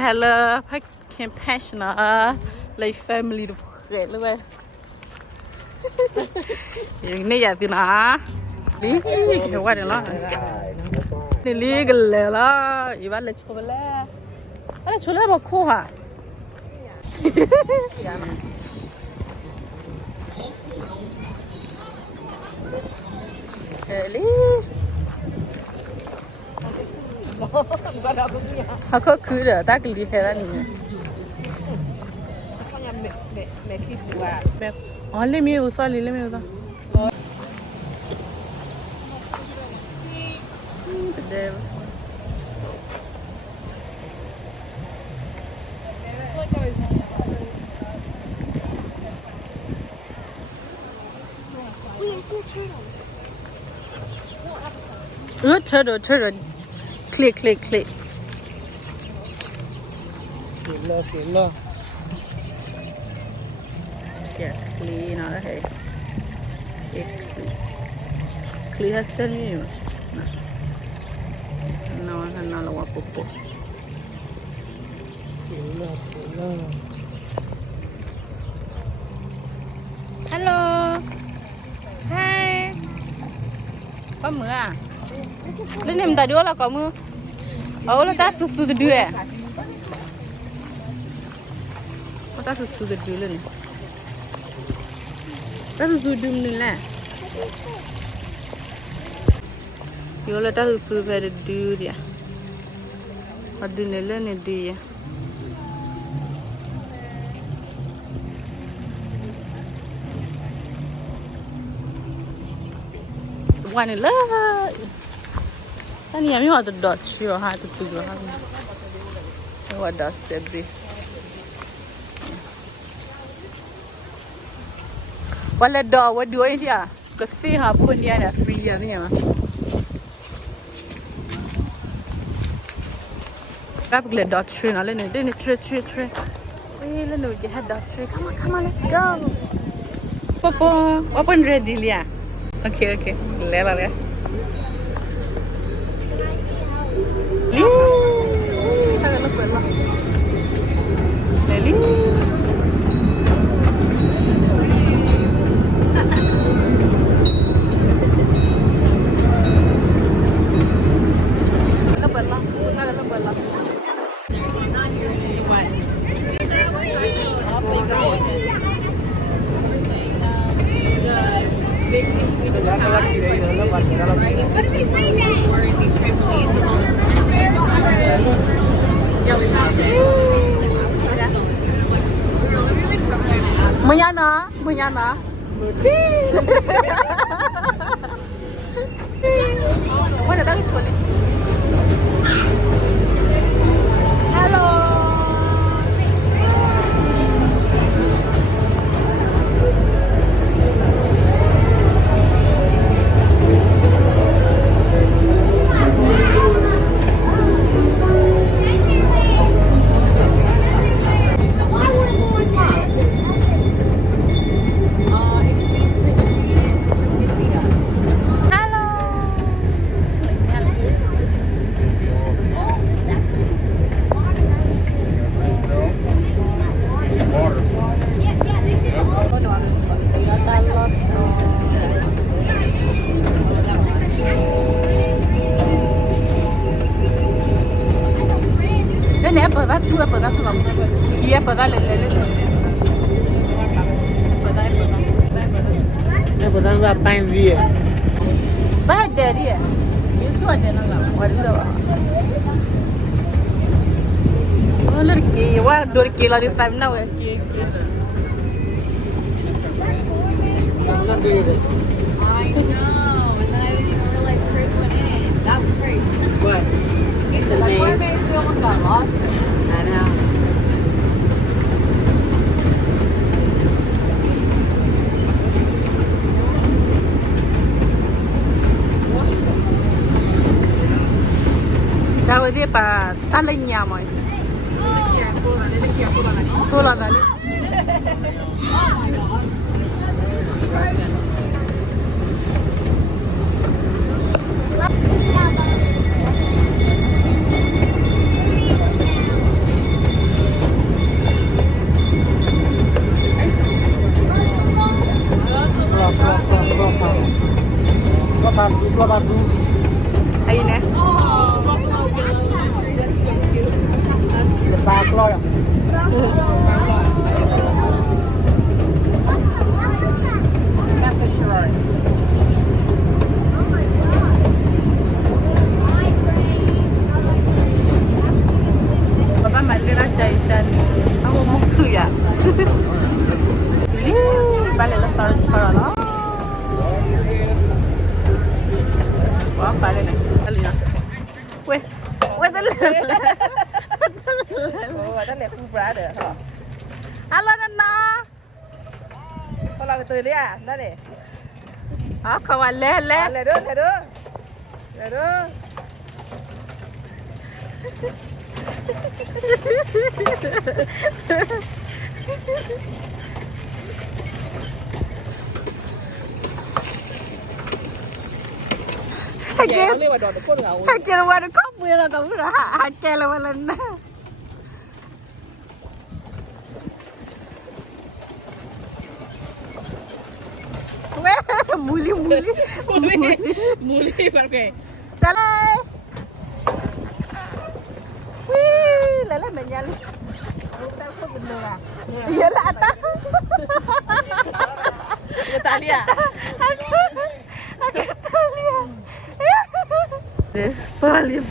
Hello, I can't passion like family to get away. You need to know. You want a lot. The legal la, you want let's go la. Let's go la, cool ha. Really? How could you? That could be better. Only me was only me. Turtle. Click. Kilo. Yeah, clean out of here. Clean has to be. No, la voy a popo. Kilo. Hello. Hi. Có mưa à? Lên em tại đứa là có mưa. Là ta sụt đưa à? Ta sụt đưa lên. Ta sụt đưa lên là. Là ta sụt về đưa đi à? Đưa lên đi à? One là anh em họ tự đọt chiều hai tự tự ha họ đọt xếp đi wala đọt what do it ya cái phi họ phun đi là free ya này mà các bạn lên đọt chiều nó lên này chơi ê lên rồi đi hết đọt chiều come on let's go popo open ready lia okay lẹ Lily. Mañana. Bueno, dale chole. Hello. Podemos dar em dia. Vai deri. Isso é dena lá. Olha lá. Olha aqui, o dor que lá de sabe não é aqui. I know, and then I didn't even realize Chris went in. That was crazy. What? He said, like, why maybe we almost got lost? I know. Đâu rồi bà ta lên nhà mày. Cô là đây. tua batu. Ayo nih. Depan keluar ya. Bapak mandi raja ikan. Aku mau ya. Balik lah kalau cara lah. Wah balik nih. Balik lah. Weh, weh terlalu. Oh, đó là khu brother hả? Halo Nana. Có lần từ đấy à? Đó này. Kawan le. Là đó, là đó. Là đó. Vậy nó liên quan đến con ngầu. Hai kilo wadah kopi lah kamu dah. Hai kilo wadah. Weh, muli. Muli pakai. Jalan. Wih, lele menyali. Kita pun bener lah. Iyalah atas. Kita lihat. Aku lihat. Balik.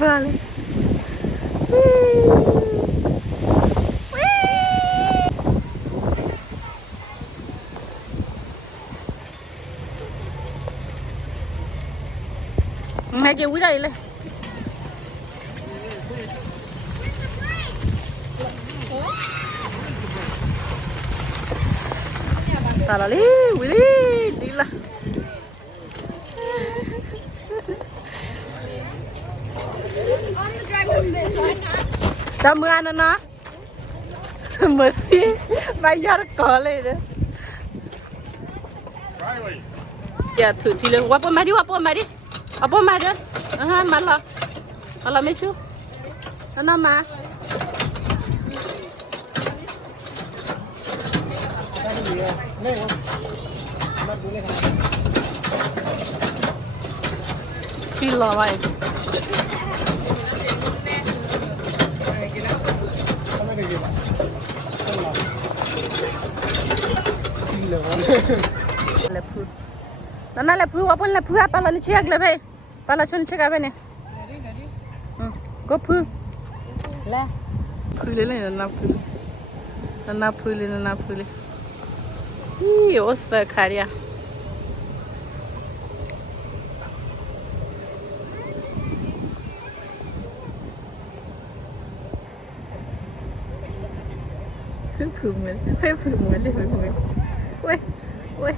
Ngay kia quý đây lên. Ta là quý đi là. Dah mưa ăn nó. Mưa đi. Bây giờ có lên đấy. Ya thử chỉ lên wapo mai đi. Apa mai dah? Malah mecu. Mana ma? Sila mai. Lepu. Nana lepu apa lepu apa lah ni cek lebe. Pala chun cek apa ni? Go pu. Là. Pule le nana pule. Ih, osta karya. Phừng. Ui.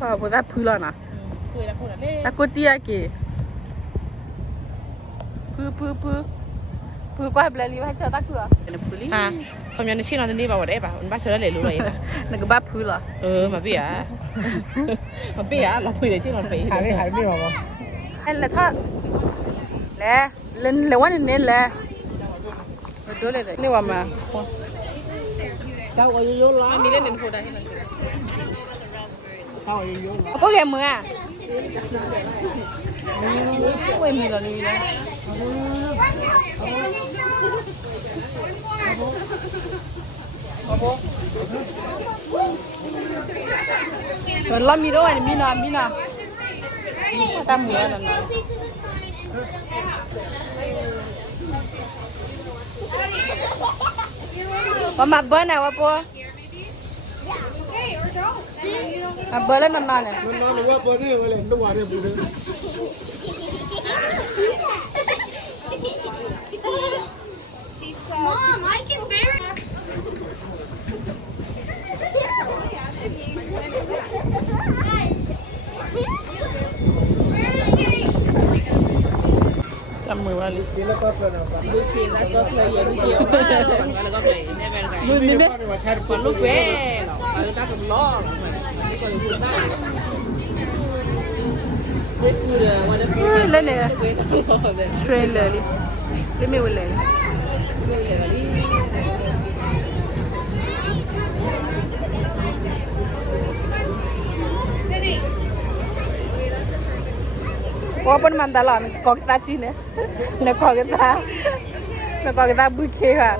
Apa dah pula na? Takut dia ke? Pu qua beli macam tak tu ah. Kena puli. À, không nhận được xin nó đi vào đấy bảo, bắt chờ nó để luôn rồi bà. Nak bab pula. Mà bây giờ. Mà bây giờ là phui để chứ nó bị. Hải đi vào. Anh là thọ. Lẹ, lên lewat ni lẹ. Betul le. Ni wa ma. Tao có vô lá. Mình lên đến phố đây là. Tao có vô lá. Apa game ah? Oi mi lo ni. Rồi làm mi đâu anh mi na. Ta mưa là nó. Mama bana wapo. Bala na nane. Nó là qua bữa này lên đúng rồi bữa này. Mom, I can bear it. Cầm mưa vào đi. Chỉ là có phần nào. Lucy là có play video. Là có play. Mưa mi bé. Còn lúc bé. ta cũng lo cái còn cũng ta với cua là qua đây lên nè trailer đi lên mày lên Walaupun mantalan, kok kita Cina, nak kok kita buke ha.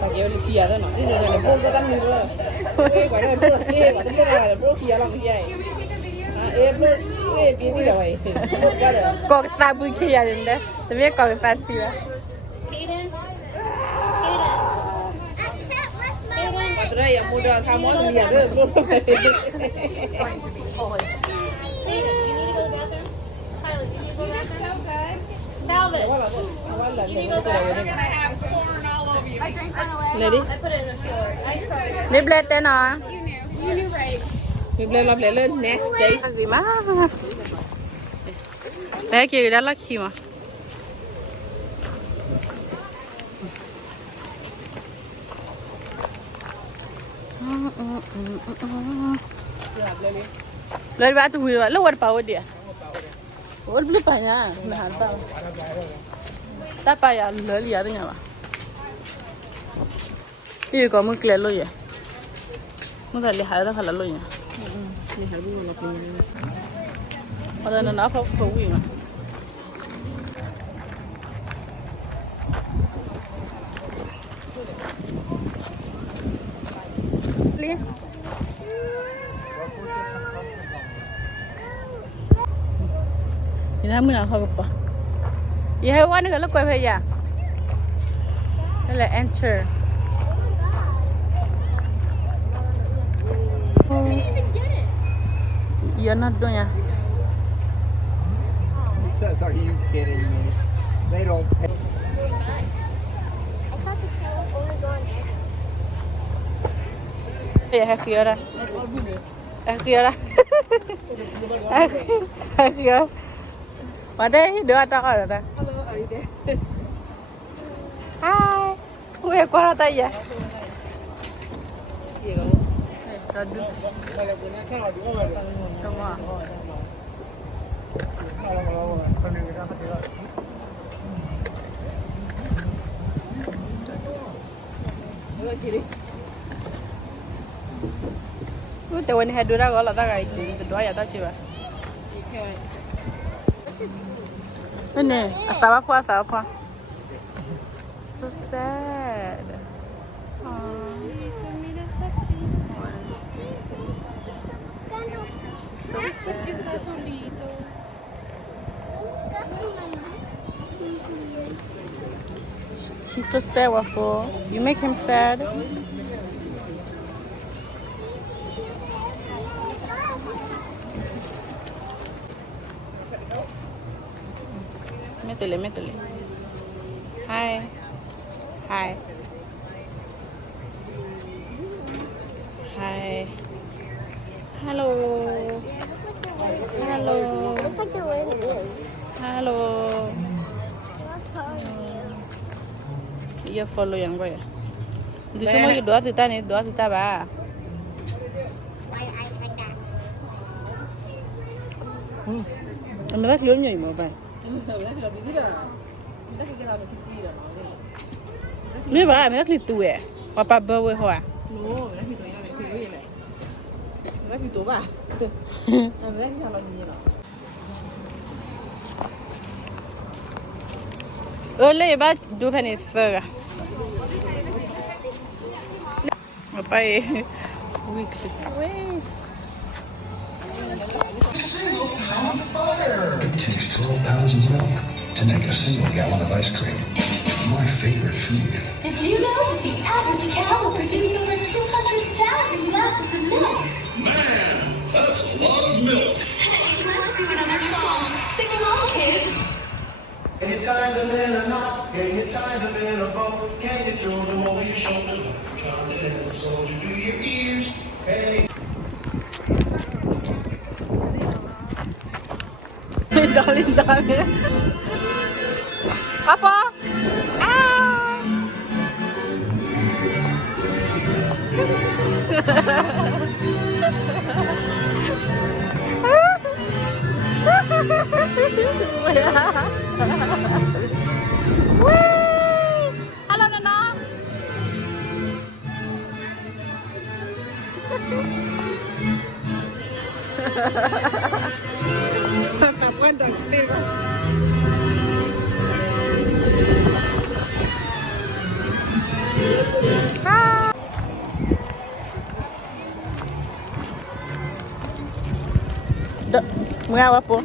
Pakai oli sia tu, nanti dia nak bol kita ni tu. Quay đây bol, mà chúng ta là bol kia lòng kia. Bol, biến đi rồi. Kok kita buke ya dende, tapi kok kita Cina. Đây là mua đồ tham món liền đó, bol. Lady, đi blend tên à? Đi blend làm lên next day. Gì mà? Bé kia đã lắc khi mà. Lari batu hui, lo war power dia. War belum banyak, nah tahu. Tak payah, lari ada nyawa. Ini kamu kelihatan lo ya. Mungkin lihat ada kalau lo ya. Ni hal ni lo punya. Ada nana apa kau hui mah. Lihat. Ini mana kau apa? Ia hewan ni kalau kau pergi ya. Ini enter. Iya nak dong ya. Are you kidding me? They don't pay. I thought the trail was only going east. Ya kiora. Kiora. Kiora. Padahal dua tak ada dah. Hai. Gue korang tak ya? Iya kamu. Tadu. Semua. Lo kiri. Ute wani hadura gola ta kai doa ya ta chiba. Ini asaba apa? So sad. He's so sad, Waffle. You make him sad. Métele. Hi. Hi. Hello. Hello. Looks like they're wearing ears. Hello. Iya follow yang gue ya. Itu semua doa kita ba. Why eyes like that? Anda tak lihat ni mau ba? Ni ba, anda tak lihat tu eh. Papa bawa hoa. No, mira que todavía me estoy bien. Mira que tú vas. Mira que ya lo niño. Oleh ba dua penny serga. Apa eh? Weekly. It takes 12 pounds of milk to make a single gallon of ice cream. My favorite food. Did you know that the average cow will produce over 200,000 glasses of milk? Man, that's a lot of milk. Hey, let's do another song. Sing along, kids. Can you tie them in a knot? Can you tie them in a bow? Can you throw them over your shoulder like a continental soldier? Do your ears? Hey. Darling. Apa? Ah! Halo Nana. Tak pueden dormir. Mengapa po?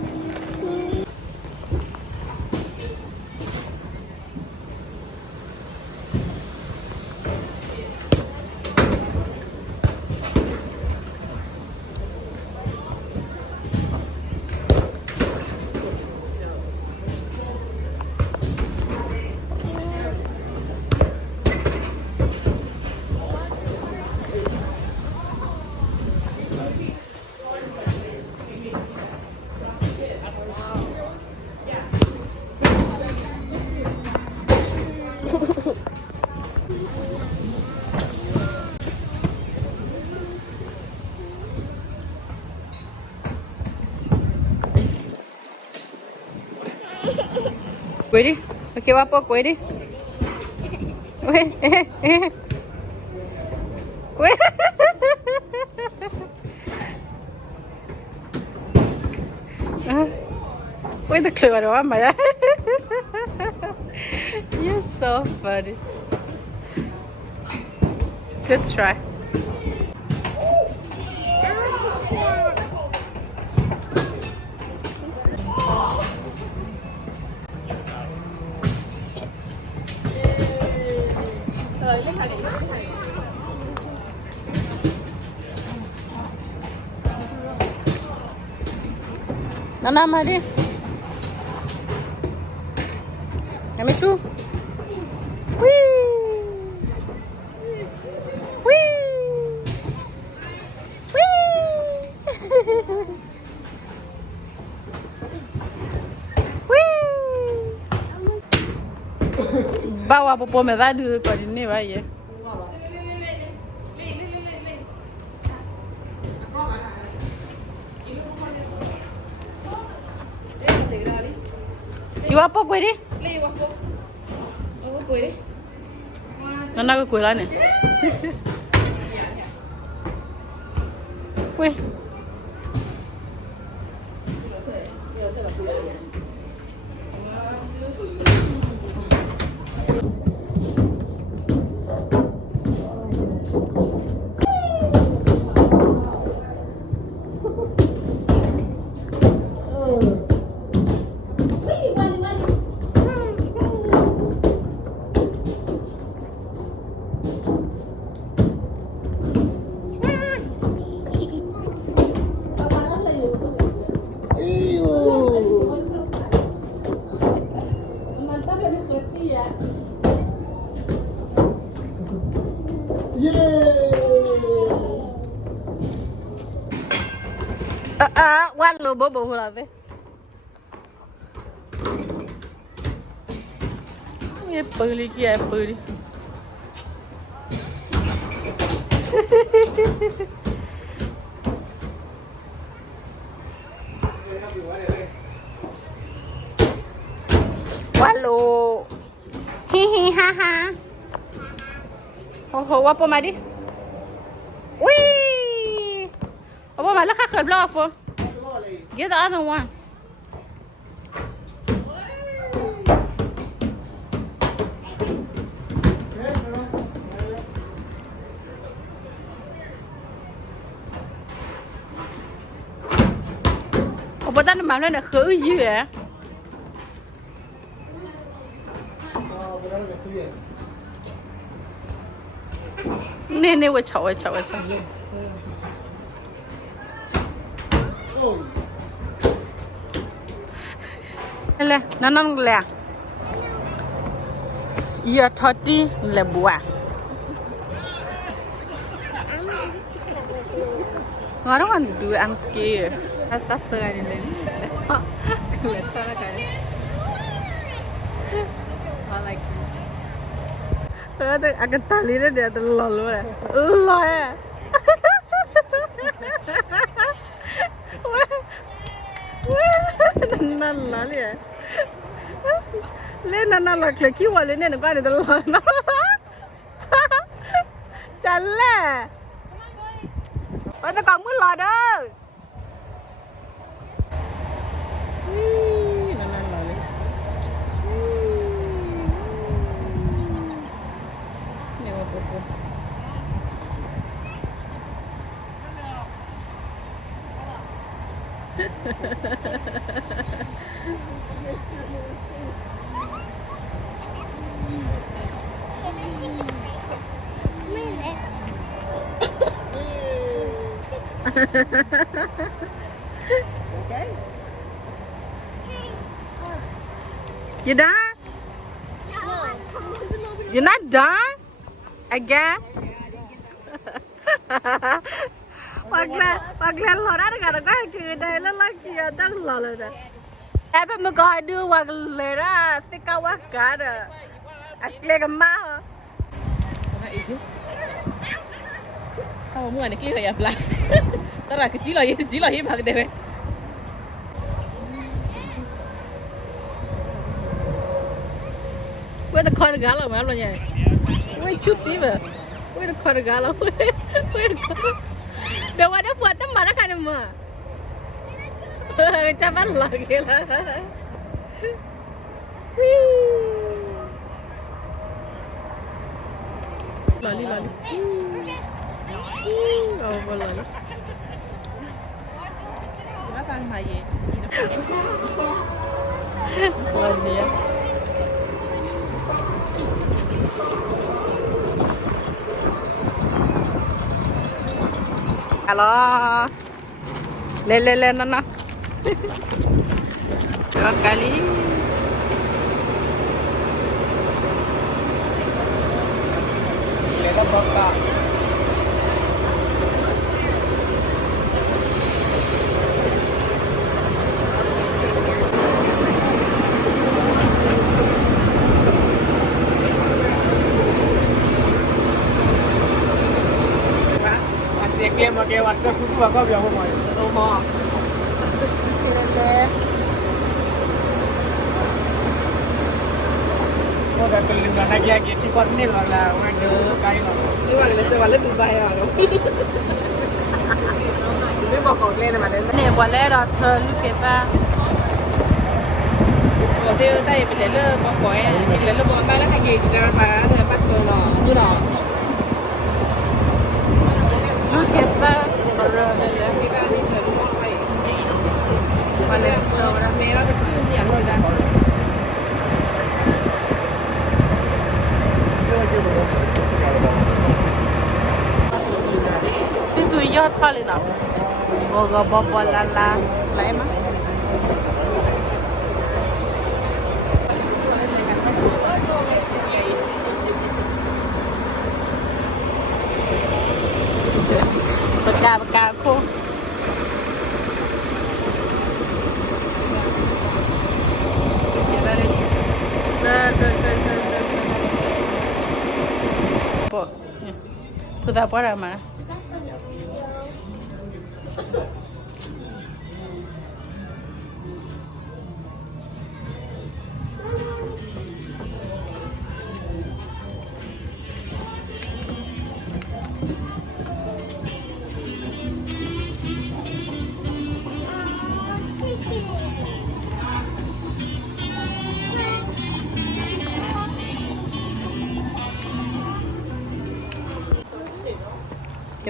Quay đi. Ok, Wapo, quay đi. Quay. Quay. Quay the clue đó mà. You're so funny. Good try. Nana mari. Kami tu. Wee. Wee. Wee. Bawa popo medalhu kwa nini wae? Iwa po quay đi. Nana quay lại nè. Quay. Quán lô bố bố là về. Ye puli kia puli. Quán lô. Hi hi ha ha. Ho ho wapo mày đi. Ui. Wapo mày lắc khắc khởi blo phô. Get the other one. Ủa ta nó bảo lên là khử gì vậy? Nè nè, tôi chậu. Lẹ, nó lẹ. Giờ thoát đi là bùa. I don't want to do it. I'm scared. That's the guy in there. Let's go. Ada agak tali dia terlalu ya. Allah ya. Nan lali ya. Le nan la kle ki wale ne ko ani terlalu. Chale. Ôi tao còn muốn lò đó. Nan lali. Ni apa apa. Okay. You done? You're not done? Again? Paglan lò đó cả cáiคือđây là kia đang lò rồi đó. Em phải coi đưa qua lề đó, phải cao quá cả đó. Lề cái má. Oh, mua này kia ya pula. Tara kecil lagi bag deh. Where the corner gala mà luôn nhỉ? Where chút tí mà. Where the corner gala? Where the Đâu ada buat teman kan mà. Caban lagi lah. Lali. Oh, lali. Makan maye. Lali ya. Halo. Le nana. Dua kali. Leda baka. Masih dia pakai WhatsApp itu bakal biar apa? Rumah. Oh, dah keliling mana dia gitu kot ni lah, waduh kain lah. Ini mah lese wala Dubai ya. Ini bakal ni mana? Nè qua lẽ đó thơ lúc kia ta. Có thể tay mình lấy lơ bỏ khói, mình lấy lơ bỏ ba lá cái gì thì ra mà thì bắt đầu nó như đó. Lúc kia ta. Cái cái đi thử bỏ vậy. Và lên chờ ra mẹ nó cứ nhận rồi ra. Xin tụi yót thôi lên nào. Bò la lấy mà. Bạc cà khô. Po. Puta para mana?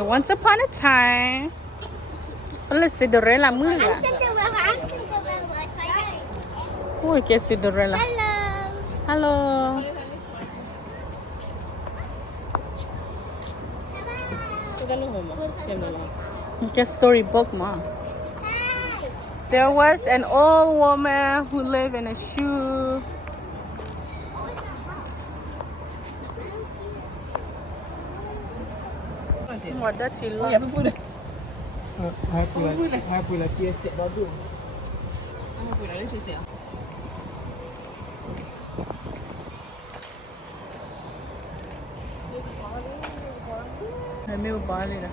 Once upon a time. Hola Cinderella mưa I'm à? Cinderella. I'm Cinderella. It's my name. Ui cái Cinderella. Hello. Hello. Sudah lu ngomong. Diam dulu. Cái storybook mà. There was an old woman who lived in a shoe. What that you Ya love? pun. Hai pula kia set baru. Apa pun ada sisi. 没有包里了。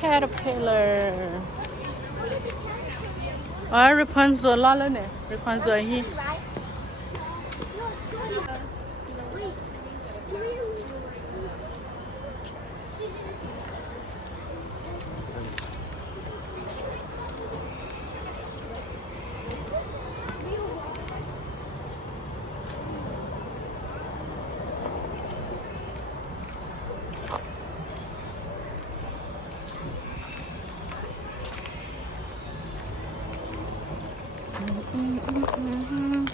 Caterpillar. Rapunzel 拉了呢 Rapunzel hier. Mm-hmm.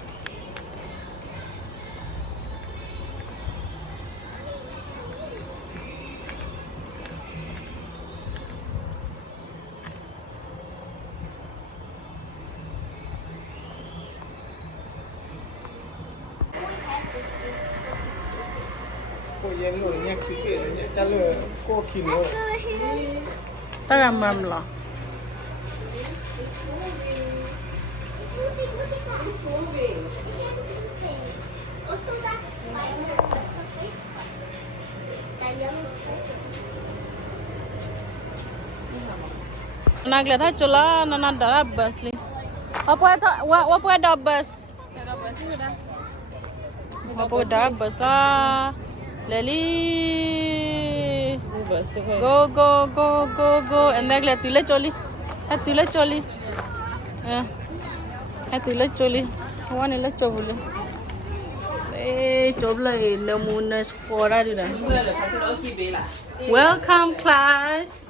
过烟路人家去给人家家乐过去了。当然没了。Also, that spider. That's a big spider. That yellow spider. Nagla tha chola nana dara bus li. Apa da bus? Apa da bus la? Leli. Go. And nagla tule choli. Tule choli. Tule choli. One le chobule. Chobla lemon skora di da. Welcome class.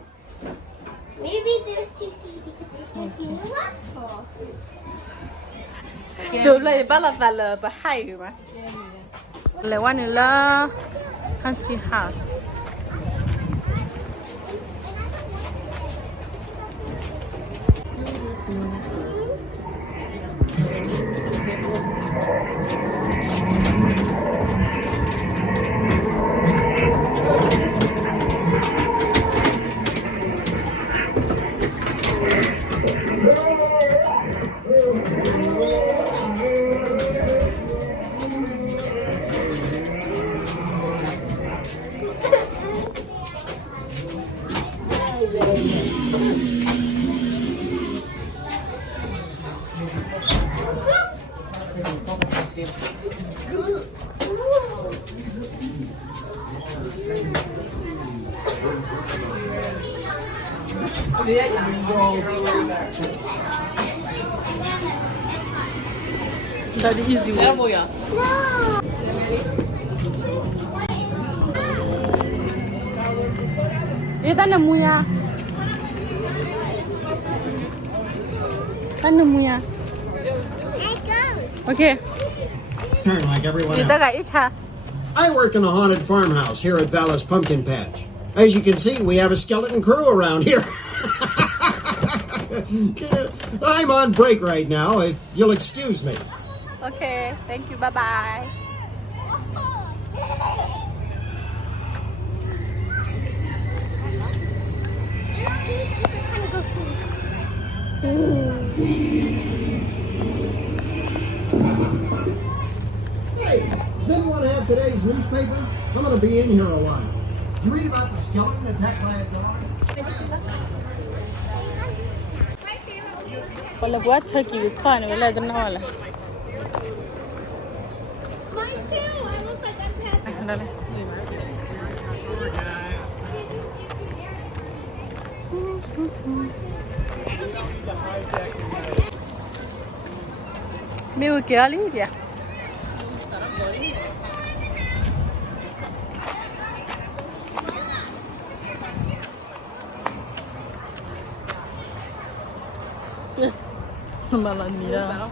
Maybe there's two C's because there's just new waffle. Chobla bala bala ba hai ma. Le one la country house. That's easy one. Tan nemu ya. Tan nemu ya. Okay. Turn like everyone Kita else. kat icha. I work in a haunted farmhouse here at Valas Pumpkin Patch. As you can see, we have a skeleton crew around here. I'm on break right now, if you'll excuse me. Okay. Thank you. Bye bye. Hey, does anyone have today's newspaper? I'm going to be in here a while. Did you read about the skeleton attacked by a dog? Wala buat turkey with corn. Wala dah nak wala. Mine too. I was like, I'm passing. Meu que ali dia. Malah mira.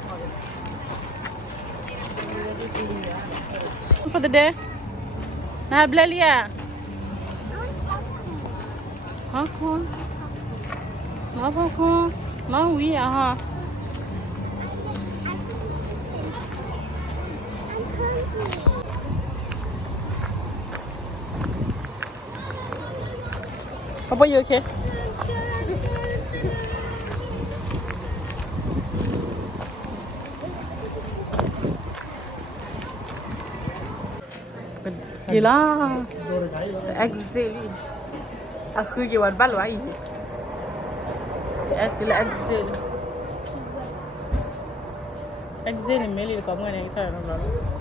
For the day. Nah, Blalia. Huh? No, we are. Papa, you okay? Gila. Exhale. Aku jual balai. Exhale. Exhale ni meli kamu ni kita orang lalu.